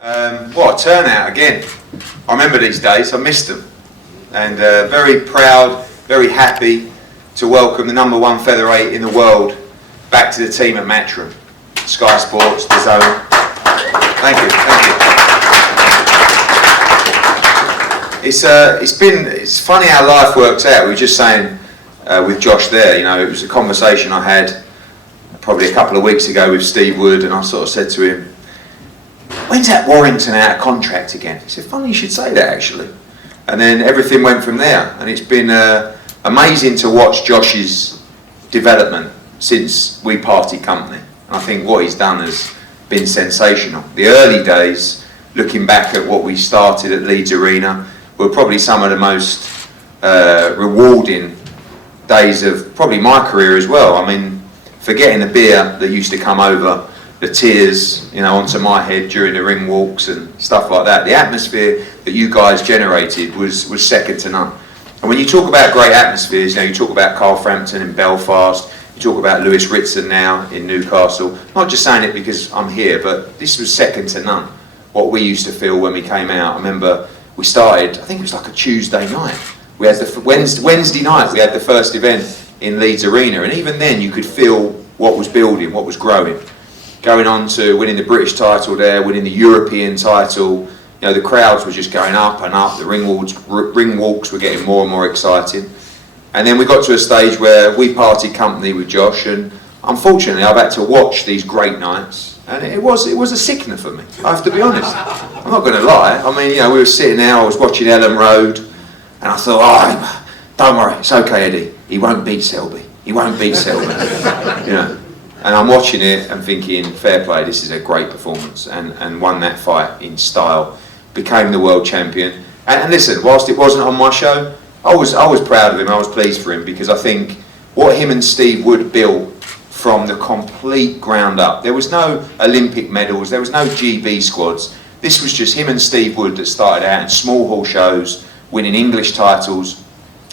What a turnout again. I remember these days, I missed them. And very proud, very happy to welcome the #1 featherweight in the world back to the team at Matchroom. Sky Sports, The Zone. Thank you, thank you. It's funny how life works out. We were just saying with Josh there, you know, it was a conversation I had probably a couple of weeks ago with Steve Wood, and I sort of said to him, when's that Warrington out of contract again? He said, funny you should say that actually. And then everything went from there, and it's been amazing to watch Josh's development since we parted company. And I think what he's done has been sensational. The early days, looking back at what we started at Leeds Arena, were probably some of the most rewarding days of probably my career as well. I mean, forgetting the beer that used to come over, the tears, you know, onto my head during the ring walks and stuff like that. The atmosphere that you guys generated was second to none. And when you talk about great atmospheres, you know, you talk about Carl Frampton in Belfast, you talk about Lewis Ritson now in Newcastle. Not just saying it because I'm here, but this was second to none. What we used to feel when we came out. I remember we started, I think it was like a Tuesday night. We had the Wednesday night, we had the first event in Leeds Arena, and even then you could feel what was building, what was growing. Going on to winning the British title there, winning the European title, you know, the crowds were just going up and up, the ring walks were getting more and more exciting. And then we got to a stage where we parted company with Josh, and unfortunately I've had to watch these great nights, and it was a sickener for me, I have to be honest. I'm not going to lie. I mean, you know, we were sitting there, I was watching Ellen Road, and I thought, oh, don't worry, it's okay, Eddie. He won't beat Selby. He won't beat Selby. You know, and I'm watching it and thinking, fair play, this is a great performance, and won that fight in style, became the world champion. And listen, whilst it wasn't on my show, I was proud of him. I was pleased for him, because I think what him and Steve Wood built from the complete ground up. There was no Olympic medals. There was no GB squads. This was just him and Steve Wood that started out in small hall shows, winning English titles.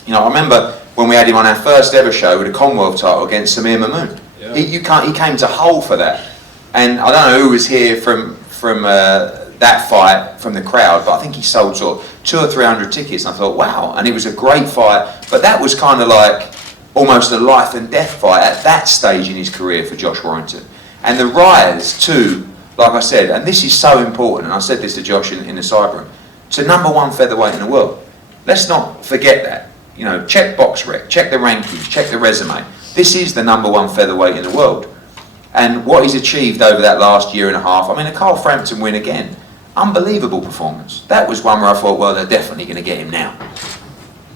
You know, I remember when we had him on our first ever show with a Commonwealth title against Samir Mahmood. Yeah. He came to Hull for that. And I don't know who was here from that fight, from the crowd, but I think he sold sort of 200 or 300 tickets, and I thought, wow. And it was a great fight, but that was kind of like almost a life and death fight at that stage in his career for Josh Warrington. And the rise to, like I said, and this is so important, and I said this to Josh in the side room, to #1 featherweight in the world. Let's not forget that. You know, check box rec, check the rankings, check the resume. This is the #1 featherweight in the world. And what he's achieved over that last year and a half, I mean, a Carl Frampton win again. Unbelievable performance. That was one where I thought, well, they're definitely going to get him now.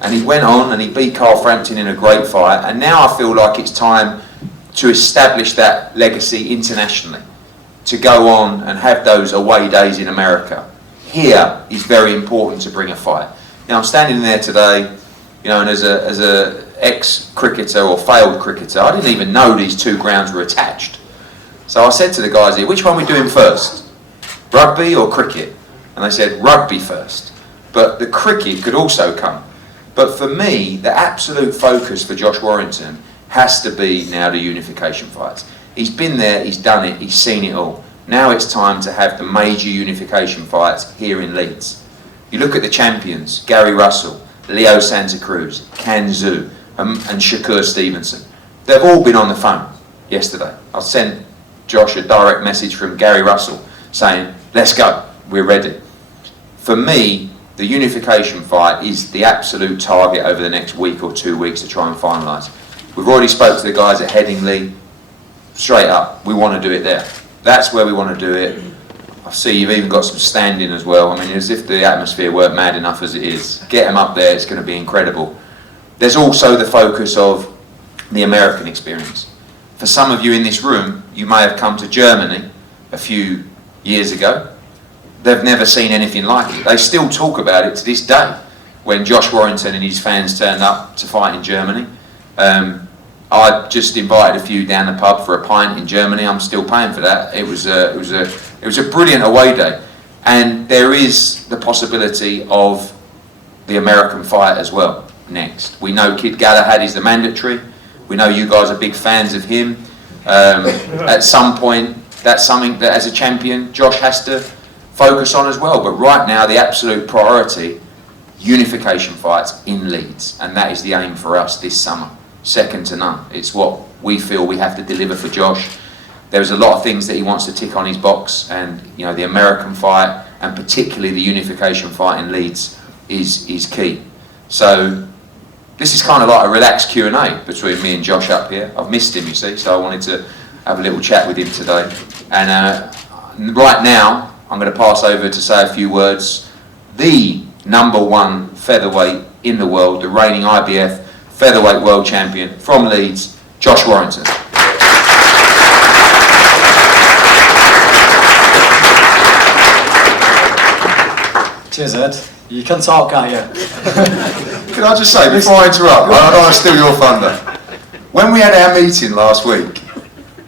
And he went on and he beat Carl Frampton in a great fight. And now I feel like it's time to establish that legacy internationally. To go on and have those away days in America. Here is very important to bring a fight. Now, I'm standing there today, you know, and as a ex-cricketer or failed cricketer, I didn't even know these two grounds were attached. So I said to the guys here, which one are we doing first? Rugby or cricket? And they said rugby first. But the cricket could also come. But for me, the absolute focus for Josh Warrington has to be now the unification fights. He's been there, he's done it, he's seen it all. Now it's time to have the major unification fights here in Leeds. You look at the champions, Gary Russell, Leo Santa Cruz, Can Zhu, and Shakur Stevenson. They've all been on the phone yesterday. I sent Josh a direct message from Gary Russell saying, let's go, we're ready. For me, the unification fight is the absolute target over the next week or 2 weeks to try and finalise. We've already spoke to the guys at Headingley. Straight up, we want to do it there. That's where we want to do it. I see you've even got some standing as well. I mean, as if the atmosphere weren't mad enough as it is. Get them up there, it's going to be incredible. There's also the focus of the American experience. For some of you in this room, you may have come to Germany a few years ago. They've never seen anything like it. They still talk about it to this day. When Josh Warrington and his fans turned up to fight in Germany. I just invited a few down the pub for a pint in Germany. I'm still paying for that. It was a brilliant away day, and there is the possibility of the American fight as well next. We know Kid Galahad is the mandatory. We know you guys are big fans of him. At some point, that's something that as a champion, Josh has to focus on as well. But right now, the absolute priority, unification fights in Leeds, and that is the aim for us this summer, second to none. It's what we feel we have to deliver for Josh. There's a lot of things that he wants to tick on his box, and you know, the American fight and particularly the unification fight in Leeds is key. So this is kind of like a relaxed Q&A between me and Josh up here. I've missed him, you see, so I wanted to have a little chat with him today. And right now, I'm going to pass over to say a few words. The #1 featherweight in the world, the reigning IBF featherweight world champion from Leeds, Josh Warrington. Cheers, Ed. You can talk, can't you? Can I just say, before I interrupt, I don't want to steal your thunder. When we had our meeting last week,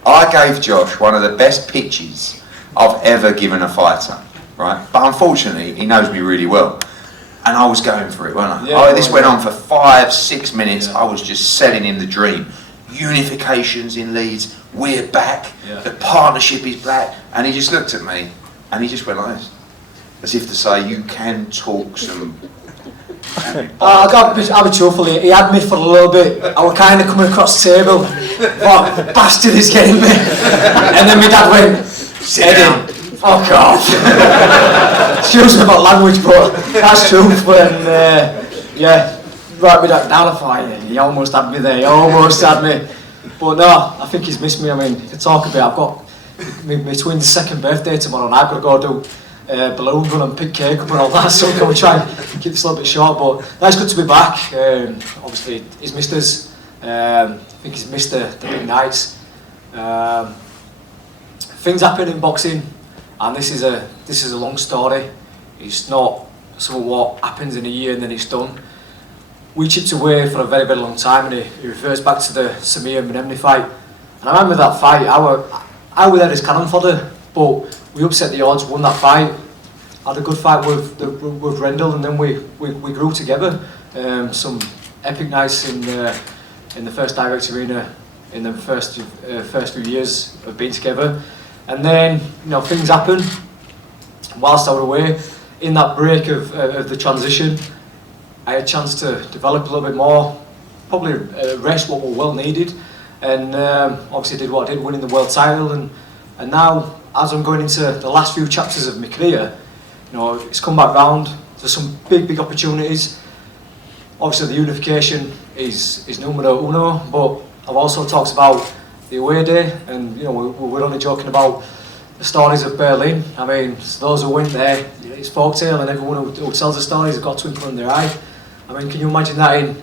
I gave Josh one of the best pitches I've ever given a fighter, right? But unfortunately, he knows me really well. And I was going for it, wasn't I? Yeah, This went on for 5-6 minutes. I was just selling him the dream. Unifications in Leeds, we're back, the partnership is back. And he just looked at me, and he just went like this, as if to say, you can talk some... I'll be truthful, he had me for a little bit. I was kind of coming across the table, but the bastard is getting me. And then my dad went, Sit down. Fuck off. Excuse me about language, but that's truth. When, right me down a fight, he almost had me there, he almost had me. But no, I think he's missed me. I mean, to talk about, I've got my twin's second birthday tomorrow, and I've got to go do balloon run and pick cake up and all that, so I'm going to try and keep this a little bit short, but it's good to be back. Obviously he's missed us. I think he's missed the big nights. Things happen in boxing, and this is a long story. It's not some of what happens in a year and then it's done. We chipped away for a very, very long time, and he refers back to the Samir Menemni fight. And I remember that fight, I was there as cannon fodder, but we upset the odds, won that fight, had a good fight with Rendell, and then we grew together. Some epic nights in the first Direct Arena in the first few years of being together. And then, you know, things happen whilst I was away. In that break of the transition, I had a chance to develop a little bit more, probably rest what was well needed, and obviously did what I did, winning the world title. And now, as I'm going into the last few chapters of my career, you know, it's come back round. There's some big opportunities. Obviously, the unification is numero uno, but I've also talked about the away day, and you know, we're only joking about the stories of Berlin. I mean, those who went there, it's folktale, and everyone who tells the stories has got a twinkle in their eye. I mean, can you imagine that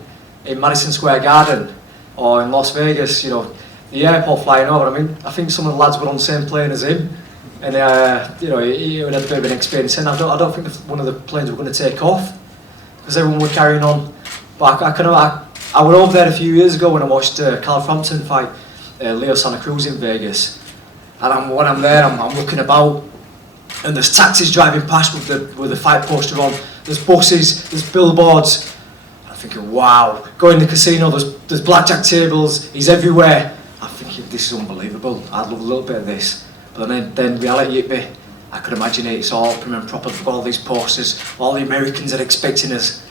in Madison Square Garden or in Las Vegas? You know, the airport flying over. I mean, I think some of the lads were on the same plane as him, and you know, he had a bit of an experience. And I don't think one of the planes were going to take off because everyone were carrying on. But I went over there a few years ago when I watched Carl Frampton fight Leo Santa Cruz in Vegas, and when I'm there, I'm looking about, and there's taxis driving past with the fight poster on. There's buses, there's billboards. I'm thinking, wow. Going to the casino, there's blackjack tables. He's everywhere. I'm thinking, this is unbelievable. I'd love a little bit of this. But then reality hit me. I could imagine it. It's all prim and proper. We've got all these posters. All the Americans are expecting us.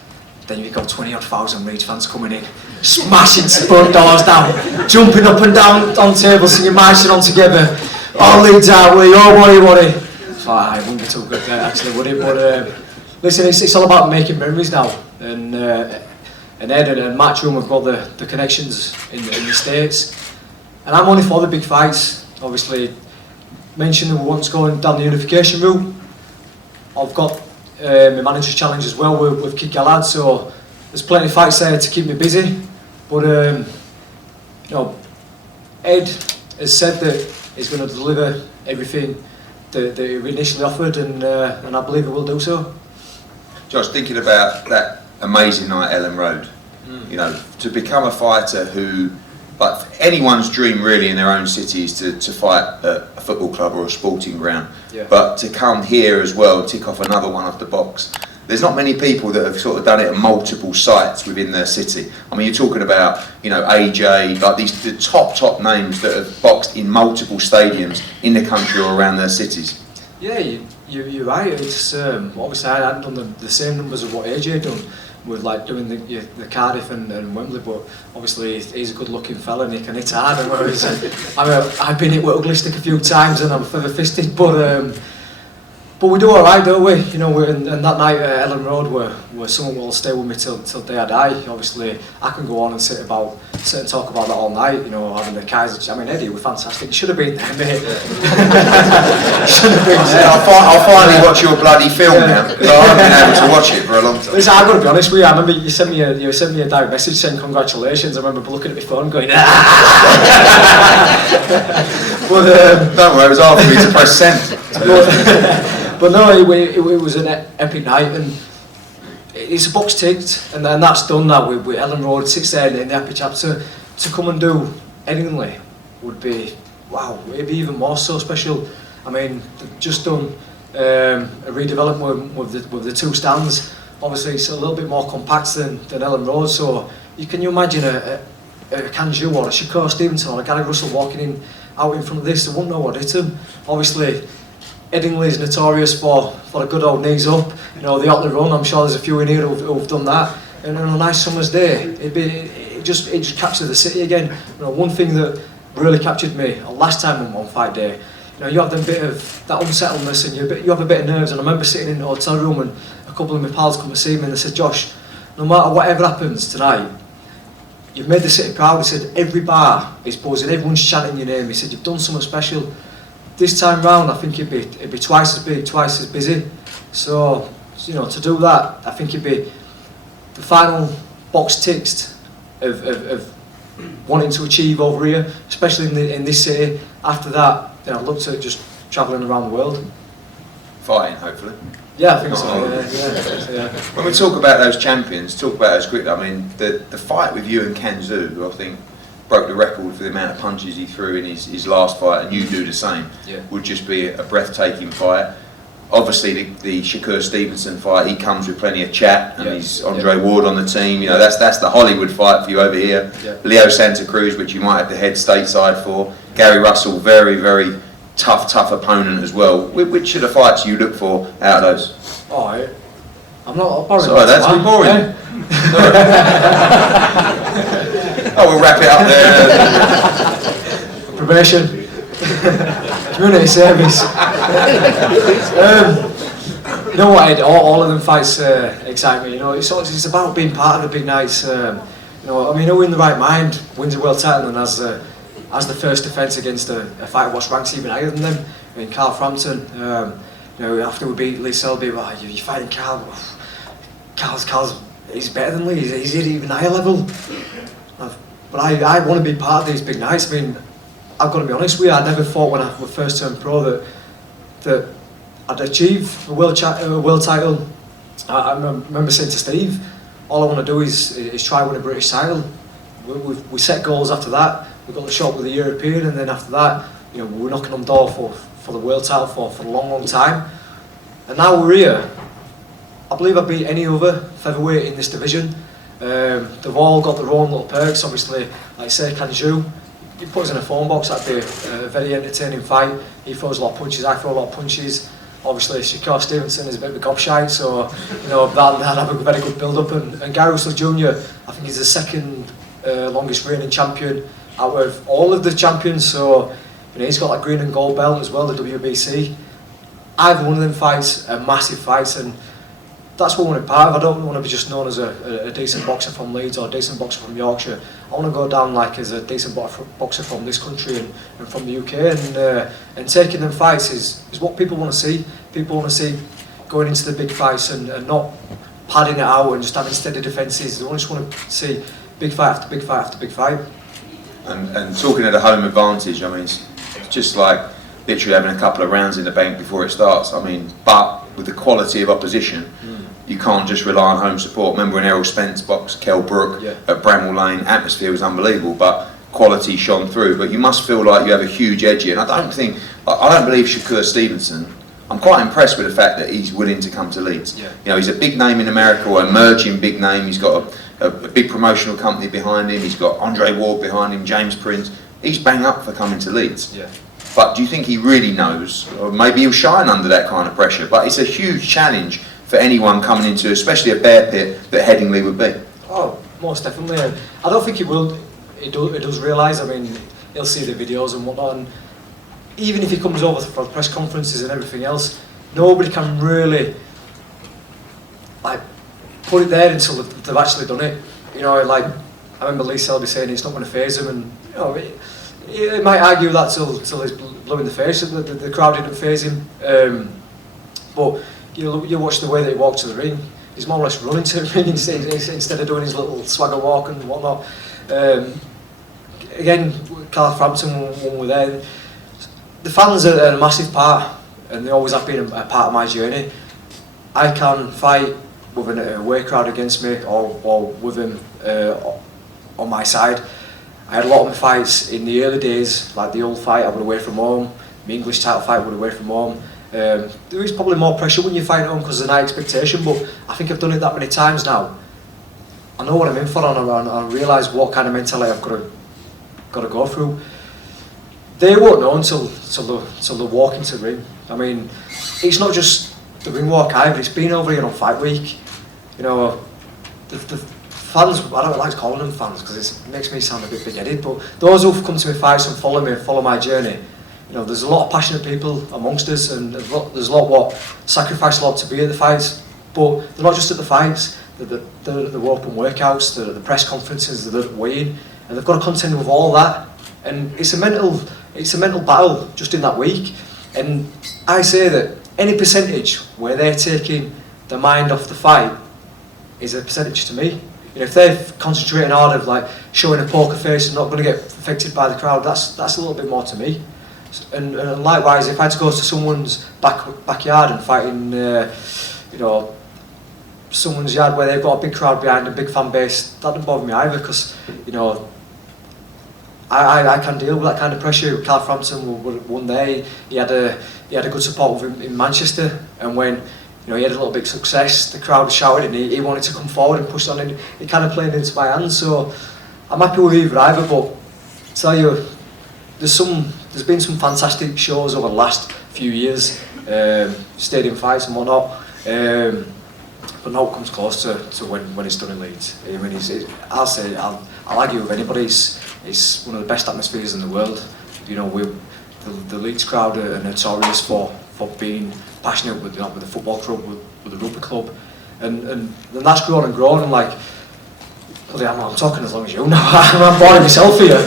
Then you've got 20-odd thousand Leeds fans coming in, smashing front doors down, jumping up and down on tables, singing marching on together. All Leeds out, oh worry. So I wouldn't be too good there, actually, would it? But listen, it's all about making memories now. And Ed and Matchroom have got the connections in the States. And I'm only for the big fights. Obviously, mentioned that we want to go down the unification route. I've got my manager's challenge as well with Kid Galad, so there's plenty of fights there to keep me busy. But you know, Ed has said that he's going to deliver everything that he initially offered, and I believe he will do so. Josh, thinking about that amazing night at Ellen Road, you know, to become a fighter who, like, anyone's dream really in their own city is to fight at a football club or a sporting ground. Yeah. But to come here as well, tick off another one off the box. There's not many people that have sort of done it at multiple sites within their city. I mean, you're talking about, you know, AJ, like the top names that have boxed in multiple stadiums in the country or around their cities. Yeah, you're right. It's obviously I hadn't done the same numbers of what AJ done with like doing the Cardiff and Wembley, but obviously he's a good-looking fella and he can hit hard. And whereas I've been hit with ugly stick a few times and I'm feather-fisted, but we do all right, don't we? You know, and that night at Ellen Road, where someone will stay with me till day I die. Obviously, I can go on and sit and talk about that all night. You know, having the Kaiser. I mean, Eddie, we're fantastic. You should have been there, mate. Should have been there. I'll finally watch your bloody film now, because I haven't been able to watch it for a long time. Listen, I've got to be honest with you. I remember you sent me a direct message saying congratulations. I remember looking at my phone going, but don't worry, it was hard for me to press send. But no, it was an epic night, and it's a box ticked, and that's done now with Ellen Road sits there in the happy chapter. To come and do Headingley would be, wow, it'd be even more so special. I mean, they've just done a redevelopment with the two stands. Obviously, it's a little bit more compact than Ellen Road, so can you imagine a Kanju or a Shakur Stevenson or a Gary Russell walking out in front of this? They wouldn't know what hit them. Obviously, Headingley is notorious for a good old knees up, you know, the Otley Run. I'm sure there's a few in here who've done that. And on a nice summer's day, it just captured the city again. You know, one thing that really captured me last time on fight day, you know, you have a bit of that unsettledness and you have a bit of nerves. And I remember sitting in the hotel room and a couple of my pals come to see me and they said, Josh, no matter whatever happens tonight, you've made the city proud. He said, every bar is buzzing, everyone's chanting your name. He said, you've done something special. This time round, I think it'd be twice as big, twice as busy. So, you know, to do that, I think it'd be the final box ticked of wanting to achieve over here, especially in this city. After that, you know, I'd look to just travelling around the world. Fighting, hopefully. Yeah, I think so. Yeah. When we talk about those champions, talk about those quickly. I mean, the fight with you and Kanzu, who I think broke the record for the amount of punches he threw in his last fight, and you do the same, would just be a breathtaking fight. Obviously, the Shakur Stevenson fight, he comes with plenty of chat, and he's Andre Ward on the team. You know, that's the Hollywood fight for you over here. Leo Santa Cruz, which you might have to head stateside for. Gary Russell, very, very tough opponent as well. Which of the fights you look for out of those? Oh, I'm not boring. Sorry, that's been boring. Oh, we'll wrap it up there. Probation. Community service. You know what, Ed? All of them fights excite me. You know, it's about being part of the big nights. You know, I mean, who in the right mind wins a world title and has the first defence against a fighter what's ranked even higher than them? I mean, Carl Frampton. You know, after we beat Lee Selby, you're fighting Carl. Carl's he's better than Lee. He's at even higher level. But I want to be part of these big nights. I mean, I've got to be honest with you, I never thought when I first turned pro that I'd achieve a world title. I remember saying to Steve, all I want to do is try win a British title. We set goals after that. We got the shot with the European, and then after that, you know, we're knocking on the door for the world title for a long time. And now we're here. I believe I beat any other featherweight in this division. They've all got their own little perks. Obviously, like say Kanju, he puts in a phone box, that'd be a very entertaining fight. He throws a lot of punches, I throw a lot of punches. Obviously, Shakur Stevenson is a bit of a gobshite, so you know that'll have a very good build-up. And Gary Russell Jr., I think he's the second longest reigning champion out of all of the champions. So you know he's got that green and gold belt as well, the WBC. Either one of them fights are massive fights, and that's what I want to be part of. I don't want to be just known as a decent boxer from Leeds or a decent boxer from Yorkshire. I want to go down like as a decent boxer from this country and from the UK. And taking them fights is what people want to see. People want to see going into the big fights and not padding it out and just having steady defences. They just want to see big fight after big fight after big fight. And talking of the home advantage, I mean, it's just like literally having a couple of rounds in the bank before it starts. I mean, but with the quality of opposition, you can't just rely on home support. Remember when Errol Spence boxed Kell Brook at Bramall Lane, atmosphere was unbelievable, but quality shone through. But you must feel like you have a huge edge here. And I don't believe Shakur Stevenson, I'm quite impressed with the fact that he's willing to come to Leeds. You know, he's a big name in America, or emerging big name. He's got a big promotional company behind him. He's got Andre Ward behind him, James Prince. He's bang up for coming to Leeds. but do you think he really knows? Or maybe he'll shine under that kind of pressure, but it's a huge challenge for anyone coming into, especially a bear pit that Headingley would be. Oh, most definitely. I don't think he will. He does realise. I mean, he'll see the videos and whatnot, and even if he comes over for press conferences and everything else, nobody can really like put it there until they've actually done it. You know, like I remember Lee Selby saying it's not going to faze him, and you know, he might argue that till he's blue in the face. The crowd didn't faze him, but you watch the way that he walked to the ring. He's more or less running to the ring instead of doing his little swagger walk and whatnot. Again, Carl-Frampton, when we're there, the fans are a massive part, and they always have been a part of my journey. I can fight with an away crowd against me, or with them on my side. I had a lot of my fights in the early days, like the old fight I would away from home, my English title fight I would away from home. There is probably more pressure when you fight at home because there's an high expectation, but I think I've done it that many times now. I know what I'm in for, and I realise what kind of mentality I've got to go through. They won't know until they walk into the ring. I mean, it's not just the ring walk either, it's been over here on fight week. You know, the fans, I don't like calling them fans because it makes me sound a bit big-headed, but those who've come to my fights and follow me, follow my journey, you know, there's a lot of passionate people amongst us, and there's a lot what sacrifice a lot to be at the fights, but they're not just at the fights, they're at the open workouts, they're at the press conferences, they're at weighing, and they've got to contend with all that, and it's a mental battle just in that week. And I say that any percentage where they're taking their mind off the fight is a percentage to me. You know, if they're concentrating hard of like showing a poker face and not going to get affected by the crowd, that's a little bit more to me. And likewise, if I had to go to someone's backyard and fight in, you know, someone's yard where they've got a big crowd behind, a big fan base, that doesn't bother me either, because you know, I can deal with that kind of pressure. Carl-Frampton won there. He had a good support with him in Manchester, and when you know he had a little big success, the crowd shouted and he wanted to come forward and push on, and it kind of played into my hands. So I'm happy with either. But I tell you, there's been some fantastic shows over the last few years, stadium fights and whatnot. But now it comes close to when it's done in Leeds. I mean, I'll argue with anybody. It's one of the best atmospheres in the world. You know, the Leeds crowd are notorious for being passionate with the football club, with the rugby club, and that's grown and grown. And like, I'm talking as long as you now. I'm boring myself here.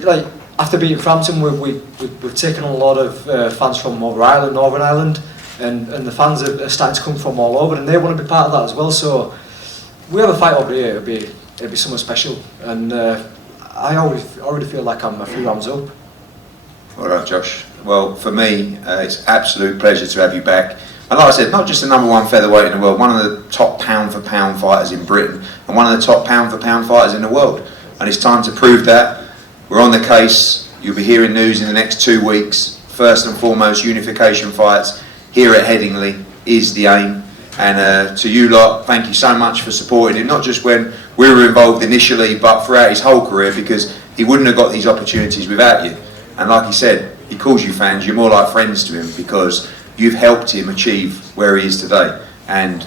Like after beating Frampton, we've taken on a lot of fans from over Ireland, Northern Ireland, and the fans are starting to come from all over, and they want to be part of that as well. So we have a fight over here. It'll be something special, and I already feel like I'm a few rounds up. All right, Josh. Well, for me, it's an absolute pleasure to have you back. And like I said, not just the #1 featherweight in the world, one of the top pound-for-pound fighters in Britain, and one of the top pound-for-pound fighters in the world. And it's time to prove that. We're on the case. You'll be hearing news in the next 2 weeks. First and foremost, unification fights here at Headingley is the aim. And to you lot, thank you so much for supporting him, not just when we were involved initially, but throughout his whole career, because he wouldn't have got these opportunities without you. And like he said, he calls you fans, you're more like friends to him, because you've helped him achieve where he is today. And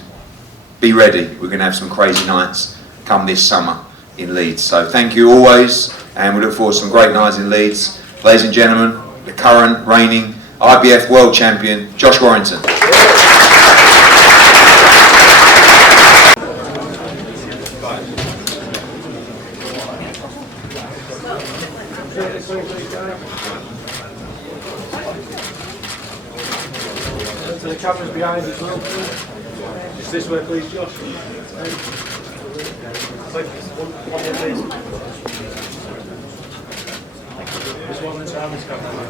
be ready, we're going to have some crazy nights come this summer in Leeds. So thank you always, and we look forward to some great nights in Leeds. Ladies and gentlemen, the current reigning IBF World Champion, Josh Warrington. To the cameras behind as well. Just this way, please, Josh. One more, please. Just one at a time, this camera.